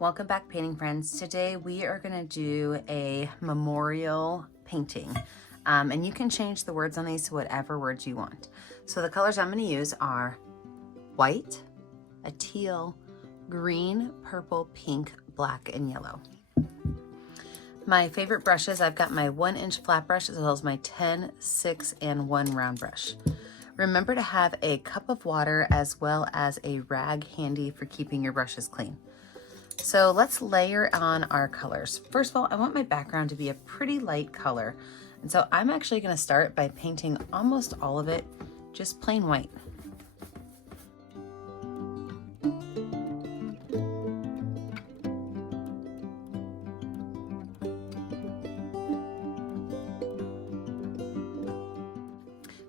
Welcome back, painting friends. Today we are going to do a memorial painting. And you can change the words on these to whatever words you want. So the colors I'm going to use are white, a teal, green, purple, pink, black, and yellow. My favorite brushes, I've got my 1-inch flat brush as well as my 10, 6, and 1 round brush. Remember to have a cup of water as well as a rag handy for keeping your brushes clean. So let's layer on our colors. First of all, I want my background to be a pretty light color. And so I'm actually going to start by painting almost all of it just plain white.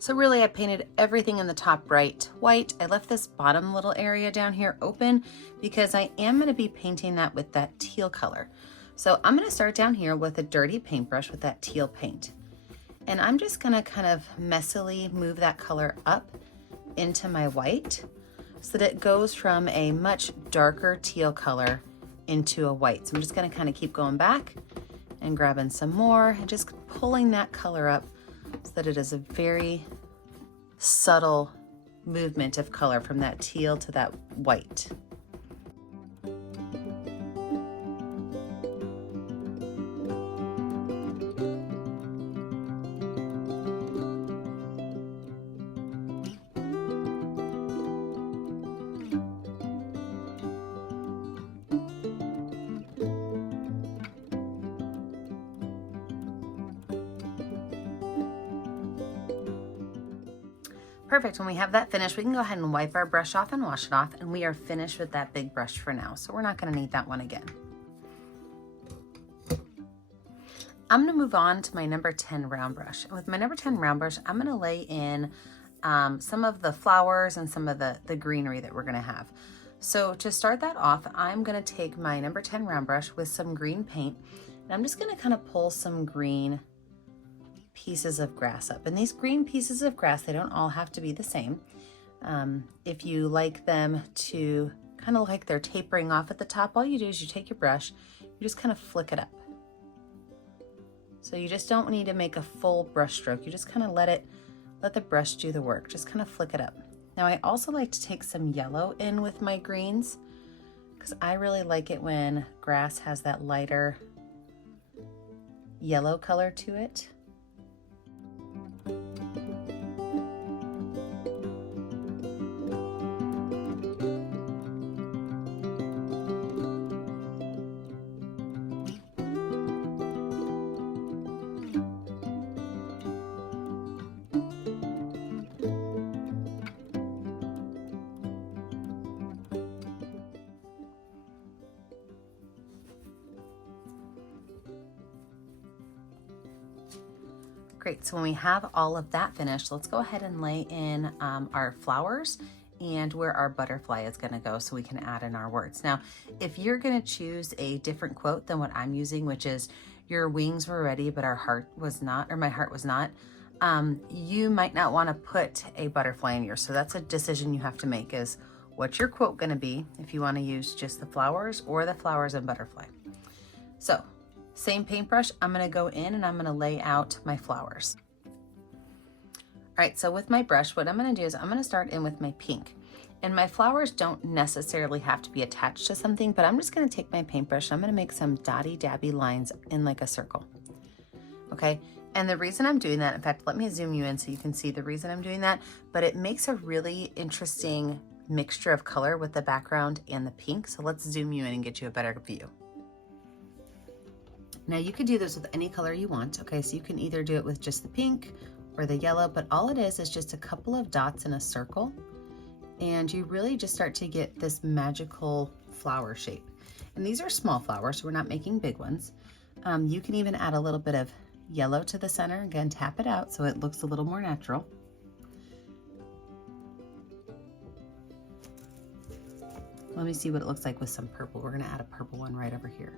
So really I painted everything in the top right white. I left this bottom little area down here open because I am going to be painting that with that teal color. So I'm going to start down here with a dirty paintbrush with that teal paint. And I'm just going to kind of messily move that color up into my white so that it goes from a much darker teal color into a white. So I'm just going to kind of keep going back and grabbing some more and just pulling that color up so that it is a very subtle movement of color from that teal to that white. Perfect. When we have that finished, we can go ahead and wipe our brush off and wash it off, and we are finished with that big brush for now. So we're not going to need that one again. I'm going to move on to my number 10 round brush. And with my number 10 round brush, I'm going to lay in some of the flowers and some of the greenery that we're going to have. So to start that off, I'm going to take my number 10 round brush with some green paint, and I'm just going to kind of pull some green pieces of grass up. And these green pieces of grass, they don't all have to be the same. If you like them to kind of like they're tapering off at the top, all you do is you take your brush, you just kind of flick it up. So you just don't need to make a full brush stroke. You just kind of let the brush do the work. Just kind of flick it up. Now I also like to take some yellow in with my greens because I really like it when grass has that lighter yellow color to it. Great, so when we have all of that finished, let's go ahead and lay in our flowers and where our butterfly is gonna go so we can add in our words. Now, if you're gonna choose a different quote than what I'm using, which is, your wings were ready, but our heart was not, or my heart was not, you might not wanna put a butterfly in yours. So that's a decision you have to make, is what's your quote gonna be if you wanna use just the flowers or the flowers and butterfly. So, same paintbrush, I'm gonna go in and I'm gonna lay out my flowers. All right, so with my brush, what I'm gonna do is I'm gonna start in with my pink. And my flowers don't necessarily have to be attached to something, but I'm just gonna take my paintbrush and I'm gonna make some dotty dabby lines in like a circle, okay? And the reason I'm doing that, in fact, let me zoom you in so you can see the reason I'm doing that, but it makes a really interesting mixture of color with the background and the pink. So let's zoom you in and get you a better view. Now you can do this with any color you want, okay? So you can either do it with just the pink or the yellow, but all it is just a couple of dots in a circle, and you really just start to get this magical flower shape. And these are small flowers, so we're not making big ones. You can even add a little bit of yellow to the center, again, tap it out so it looks a little more natural. Let me see what it looks like with some purple. We're gonna add a purple one right over here.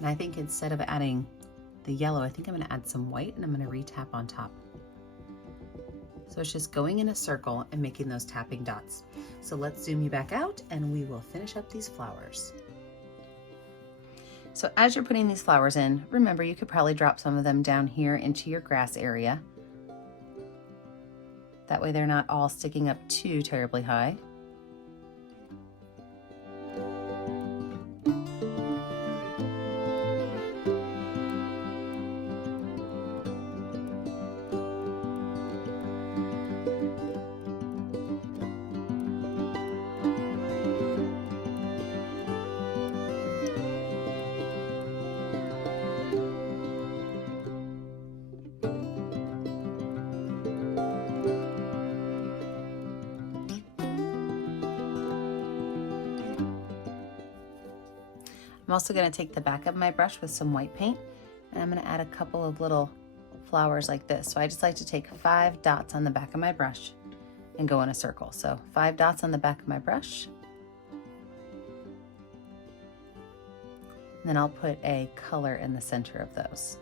And I think instead of adding the yellow, I think I'm gonna add some white and I'm gonna re-tap on top. So it's just going in a circle and making those tapping dots. So let's zoom you back out and we will finish up these flowers. So as you're putting these flowers in, remember you could probably drop some of them down here into your grass area. That way they're not all sticking up too terribly high. I'm also going to take the back of my brush with some white paint, and I'm going to add a couple of little flowers like this. So I just like to take 5 dots on the back of my brush and go in a circle. So 5 dots on the back of my brush. And then I'll put a color in the center of those.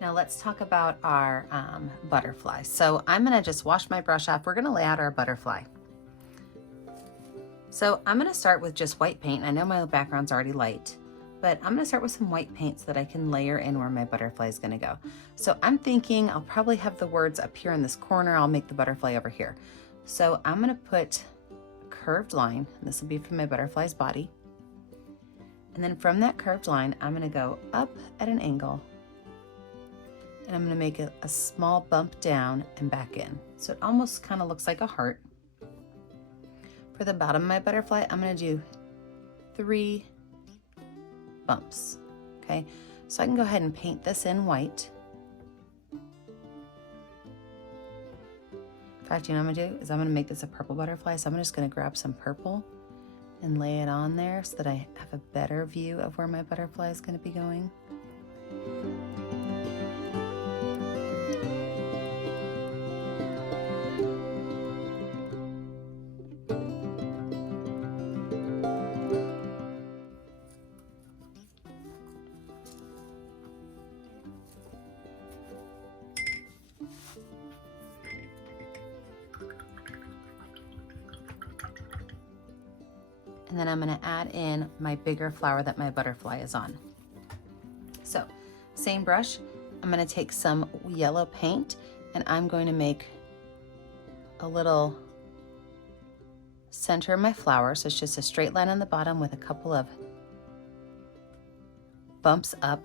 Now let's talk about our butterfly. So I'm gonna just wash my brush off. We're gonna lay out our butterfly. So I'm gonna start with just white paint. I know my background's already light, but I'm gonna start with some white paint so that I can layer in where my butterfly is gonna go. So I'm thinking I'll probably have the words up here in this corner. I'll make the butterfly over here. So I'm gonna put a curved line. This will be for my butterfly's body. And then from that curved line, I'm gonna go up at an angle, and I'm gonna make a small bump down and back in. So it almost kind of looks like a heart. For the bottom of my butterfly, I'm gonna do 3 bumps, okay? So I can go ahead and paint this in white. In fact, you know what I'm gonna do is I'm gonna make this a purple butterfly. So I'm just gonna grab some purple and lay it on there so that I have a better view of where my butterfly is gonna be going. And then I'm gonna add in my bigger flower that my butterfly is on. So, same brush, I'm gonna take some yellow paint and I'm going to make a little center of my flower. So it's just a straight line on the bottom with a couple of bumps up.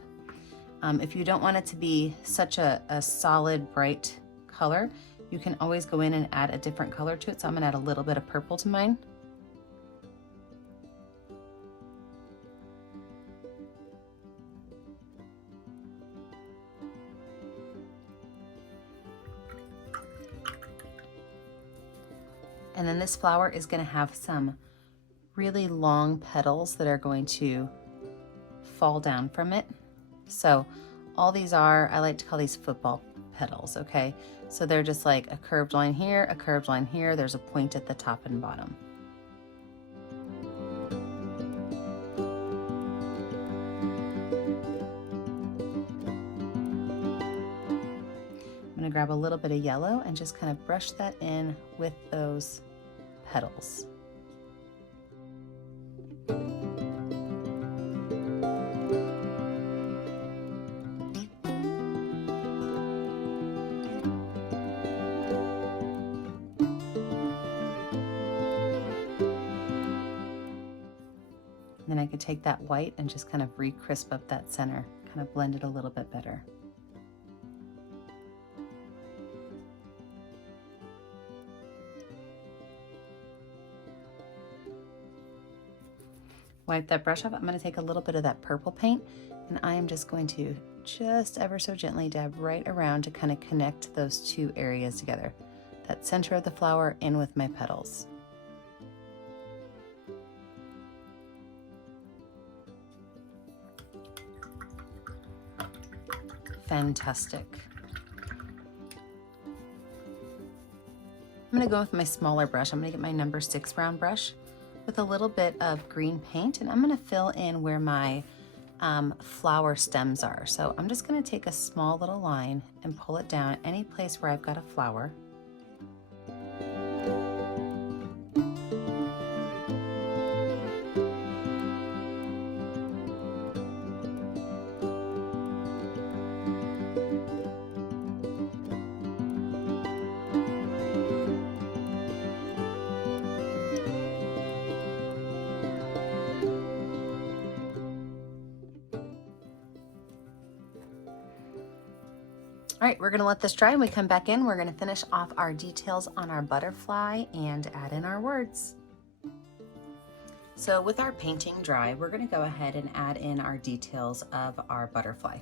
If you don't want it to be such a solid, bright color, you can always go in and add a different color to it. So I'm gonna add a little bit of purple to mine. And then this flower is going to have some really long petals that are going to fall down from it. So all these are, I like to call these football petals, okay? So they're just like a curved line here, a curved line here. There's a point at the top and bottom. I'm going to grab a little bit of yellow and just kind of brush that in with those petals. And then I could take that white and just kind of re-crisp up that center, kind of blend it a little bit better. Wipe that brush off. I'm going to take a little bit of that purple paint and I am just going to just ever so gently dab right around to kind of connect those two areas together. that center of the flower in with my petals. Fantastic. I'm going to go with my smaller brush. I'm going to get my number 6 round brush with a little bit of green paint, and I'm going to fill in where my flower stems are. So I'm just going to take a small little line and pull it down any place where I've got a flower. All right, we're gonna let this dry. When we come back in, we're gonna finish off our details on our butterfly and add in our words. So with our painting dry, we're gonna go ahead and add in our details of our butterfly.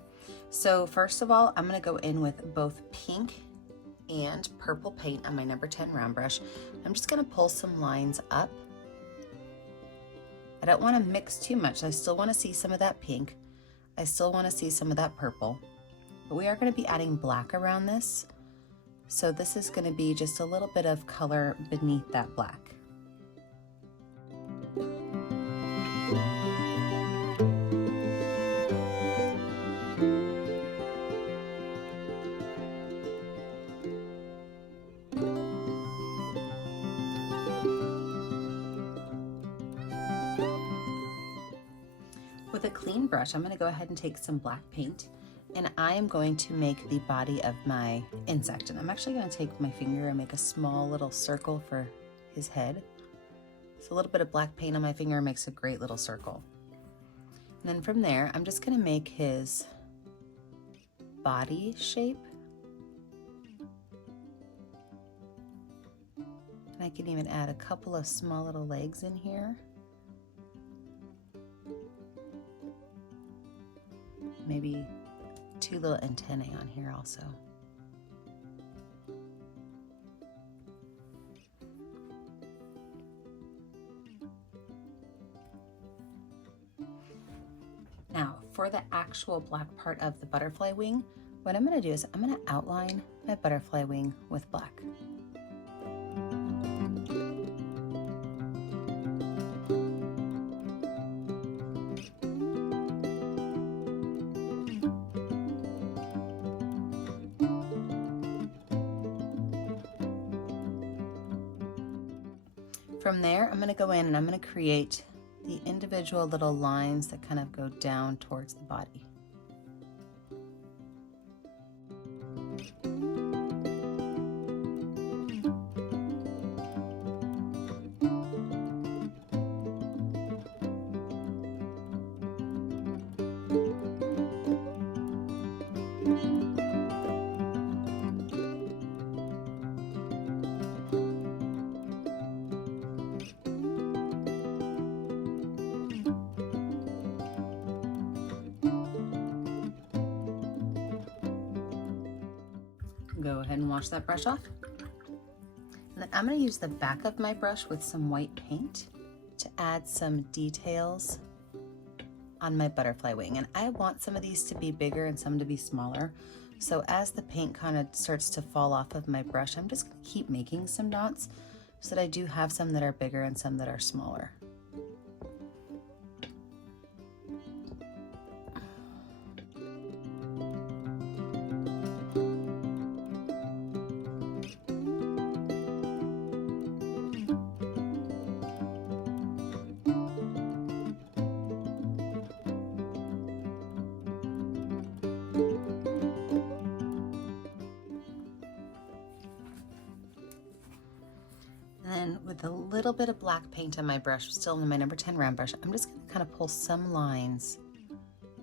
So first of all, I'm gonna go in with both pink and purple paint on my number 10 round brush. I'm just gonna pull some lines up. I don't wanna mix too much. I still wanna see some of that pink. I still wanna see some of that purple. But we are going to be adding black around this. So this is going to be just a little bit of color beneath that black. With a clean brush, I'm going to go ahead and take some black paint. And I am going to make the body of my insect. And I'm actually going to take my finger and make a small little circle for his head. So a little bit of black paint on my finger makes a great little circle. And then from there, I'm just going to make his body shape. And I can even add a couple of small little legs in here. Maybe 2 little antennae on here also. Now, for the actual black part of the butterfly wing, what I'm going to do is I'm going to outline my butterfly wing with black. From there, I'm going to go in and I'm going to create the individual little lines that kind of go down towards the body. Go ahead and wash that brush off. And then I'm going to use the back of my brush with some white paint to add some details on my butterfly wing. And I want some of these to be bigger and some to be smaller. So as the paint kind of starts to fall off of my brush, I'm just going to keep making some dots so that I do have some that are bigger and some that are smaller. And then with a little bit of black paint on my brush, still in my number 10 round brush, I'm just going to kind of pull some lines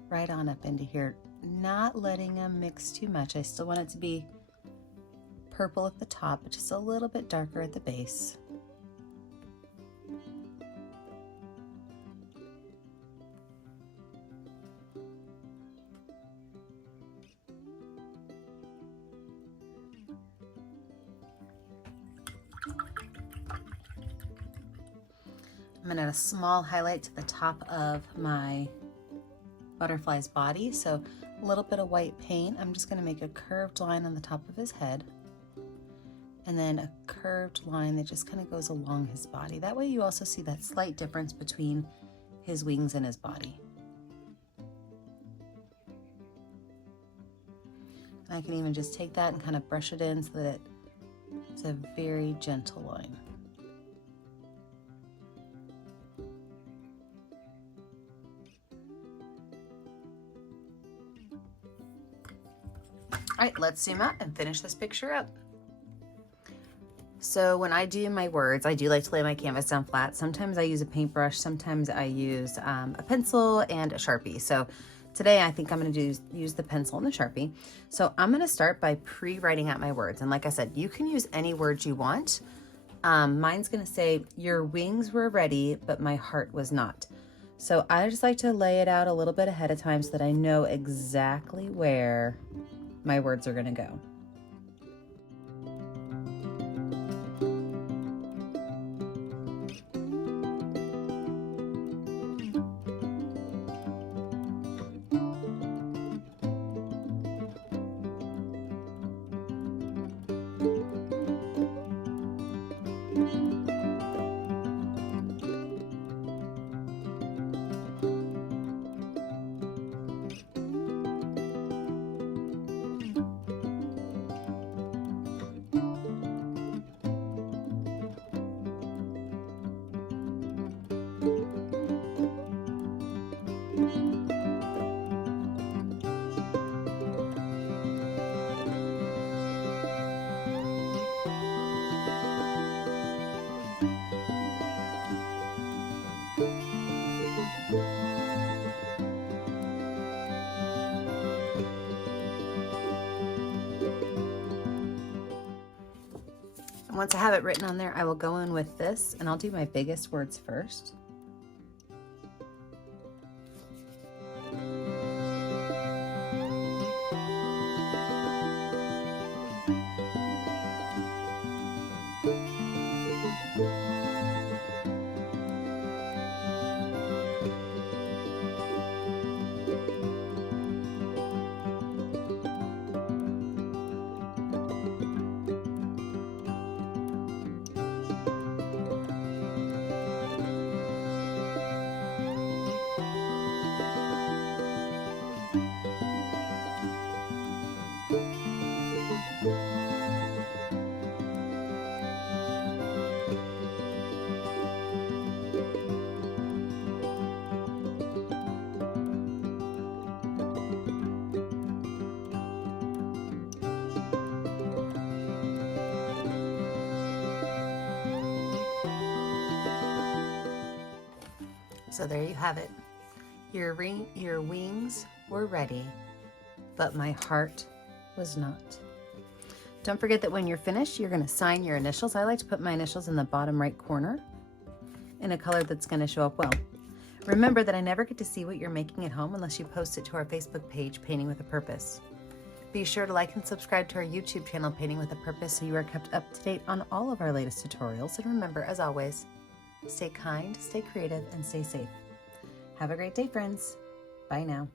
right on up into here, not letting them mix too much. I still want it to be purple at the top, but just a little bit darker at the base. I'm gonna add a small highlight to the top of my butterfly's body. So a little bit of white paint. I'm just gonna make a curved line on the top of his head, and then a curved line that just kind of goes along his body. That way you also see that slight difference between his wings and his body. I can even just take that and kind of brush it in so that it's a very gentle line. All right, let's zoom out and finish this picture up. So when I do my words, I do like to lay my canvas down flat. Sometimes I use a paintbrush, sometimes I use a pencil and a Sharpie. So today I think I'm gonna use the pencil and the Sharpie. So I'm gonna start by pre-writing out my words. And like I said, you can use any words you want. Mine's gonna say, your wings were ready, but my heart was not. So I just like to lay it out a little bit ahead of time so that I know exactly where my words are gonna go. And once I have it written on there, I will go in with this and I'll do my biggest words first. So there you have it. Your wings were ready, but my heart was not. Don't forget that when you're finished, you're gonna sign your initials. I like to put my initials in the bottom right corner in a color that's gonna show up well. Remember that I never get to see what you're making at home unless you post it to our Facebook page, Painting with a Purpose. Be sure to like and subscribe to our YouTube channel, Painting with a Purpose, so you are kept up to date on all of our latest tutorials. And remember, as always, stay kind, stay creative, and stay safe. Have a great day, friends. Bye now.